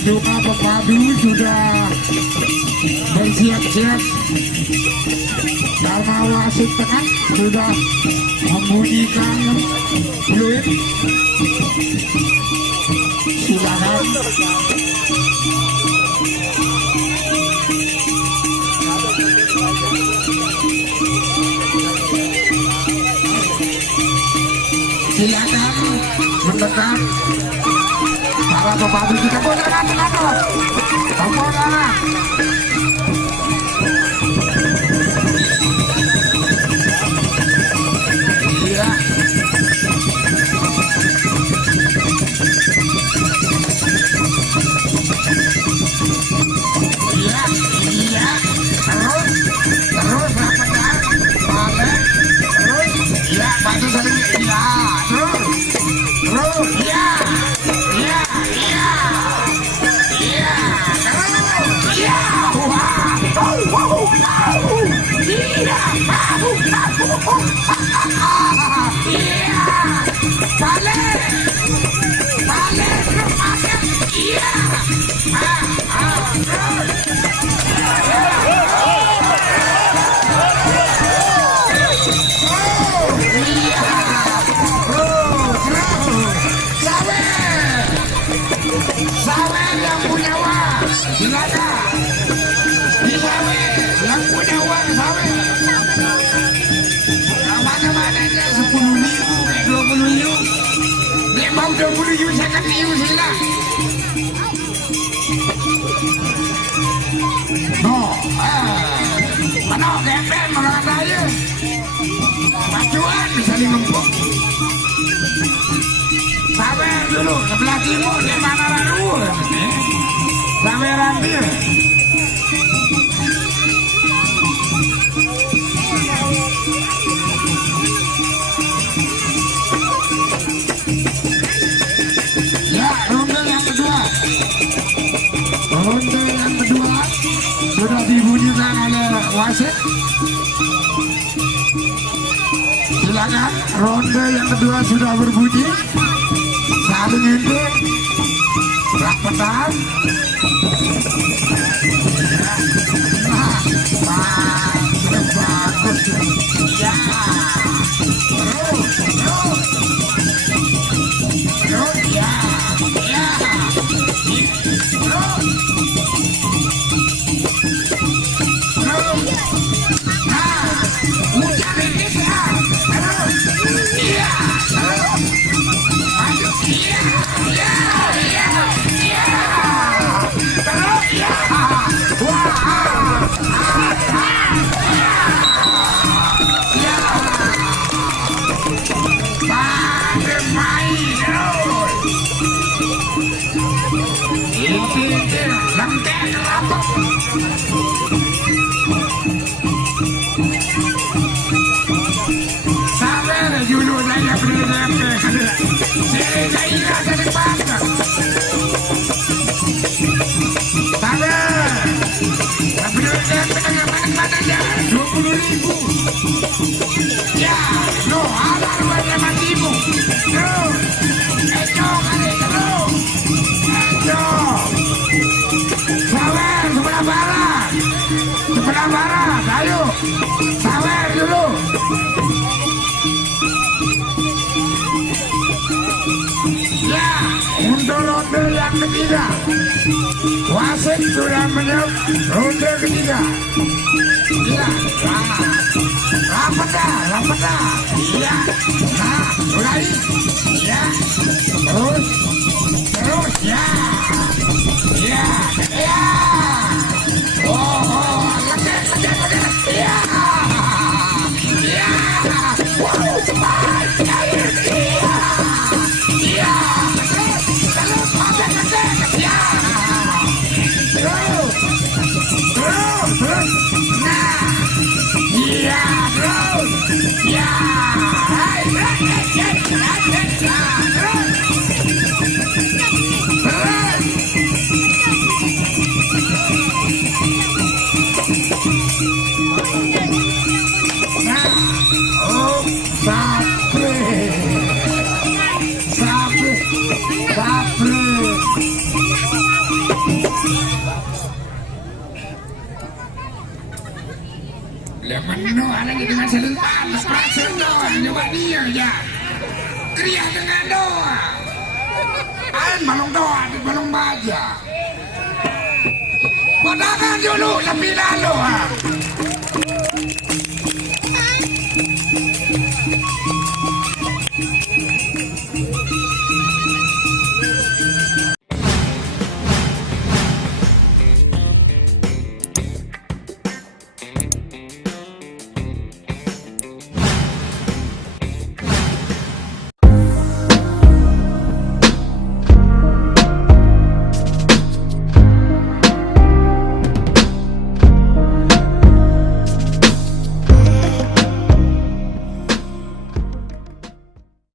Kedua pepadu sudah bersiap-siap. Karena wasit tengah sudah membunyikan fluid. Silakan. Silakan mendekat. Para pepadu kita bodaran mengatur. Bodaran. Iya. Iya, iya. Terus rapetan. Balik. Terus. Iya, bantu sering. Iya, terus. Terus, iya. Iya, iya. Iya, terus. Iya. Wow. Iya. Iya. Balik. Balik. Iya. Sawer yang punya uang, silakan. Sawer yang punya uang, sawer. Mana-mana aja 10.000, 20.000. Dia mau 20.000 saya kasih silah. No, mana gembel malah saya. Pacuan bisa ngempuk. Sawer dulu, sebelah timur di mana lalu? Saweran dia. Ya, ronde yang kedua. Ronde yang kedua sudah dibunyikan oleh wasit. Silakan, ronde yang kedua sudah berbunyi. Saling ini rapetan. Bagus ya. Terus ya. Ya. Nah, hujan ini ya. Iya. Iya. Ya, no, ada 25.000. No, eco kali no, eco. Sawer sebelah barat, ayo, sawer dulu. Ya, untuk ronde yang ketiga, wasit sudah menyiap ronde ketiga. Ya, rapat dah. Iya, nah, mulai. Ya, terus. Bapre. Lepas no, ada dengan selentak, lepas doa, nyoba dia ya. Kriya dengan doa. An balong doa di balong baja. Podakan dulu lebih lalu.